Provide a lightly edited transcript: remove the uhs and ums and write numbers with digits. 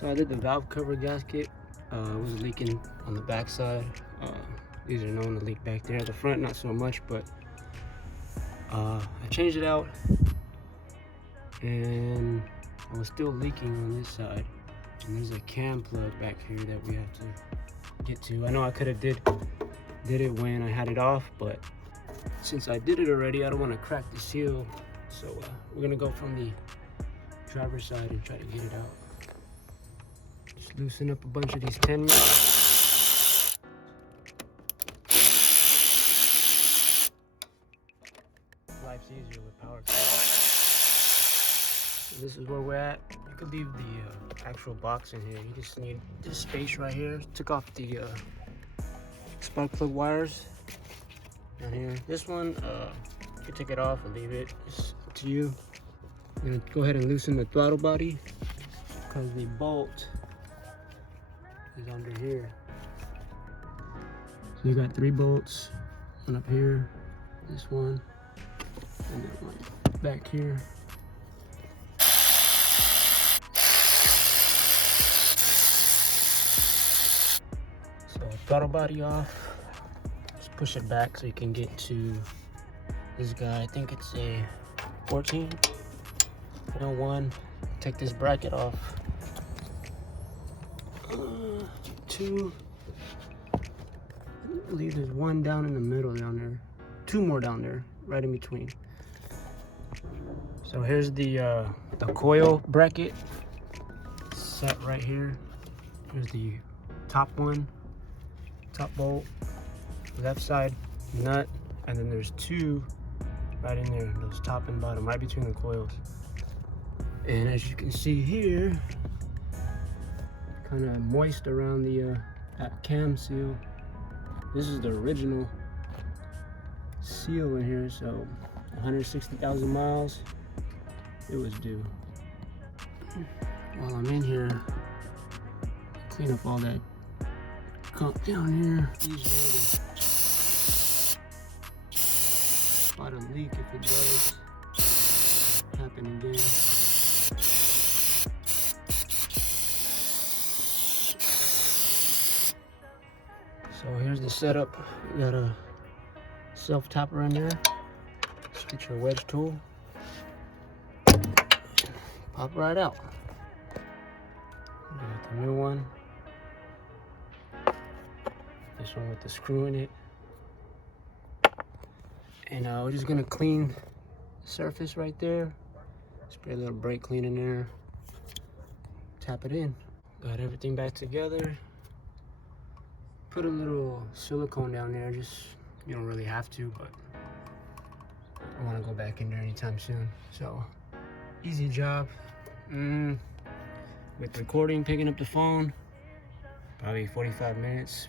So I did the valve cover gasket. It was leaking on the back side. These are known to leak back there. The front, not so much, but I changed it out, and I was still leaking on this side. And there's a cam plug back here that we have to get to. I know I could have did it when I had it off, but since I did it already, I don't want to crack the seal. So we're gonna go from the driver's side and try to get it out. Just loosen up a bunch of these 10 mil. Life's easier with power. So this is where we're at. You could leave the actual box in here. You just need this space right here. Took off the spark plug wires down here. This one, you can take it off and leave it. It's up to you. I'm gonna go ahead and loosen the throttle body because the bolt is under here. So you got 3 bolts, one up here, this one, and then one back here. So throttle body off. Just push it back so you can get to this guy. I think it's a 14.1. Take this bracket off. 2. I believe there's one down in the middle down there. 2 more down there, right in between. So here's the coil bracket set right here. Here's the top one, top bolt, left side nut, and then there's 2 right in there, those top and bottom, right between the coils. And as you can see here, kind of moist around the that cam seal. This is the original seal in here, so 160,000 miles it was due. While I'm in here, clean up all that gunk down here. Easy to spot a leak if it does happen again. So here's the setup. You got a self tapper in there. Just get your wedge tool. Pop right out. You got the new one. This one with the screw in it. And we're just gonna clean the surface right there. Spray a little brake clean in there. Tap it in. Got everything back together. Put a little silicone down there. Just, you don't really have to, but I don't want to go back in there anytime soon. So easy job. With recording, picking up the phone, probably 45 minutes.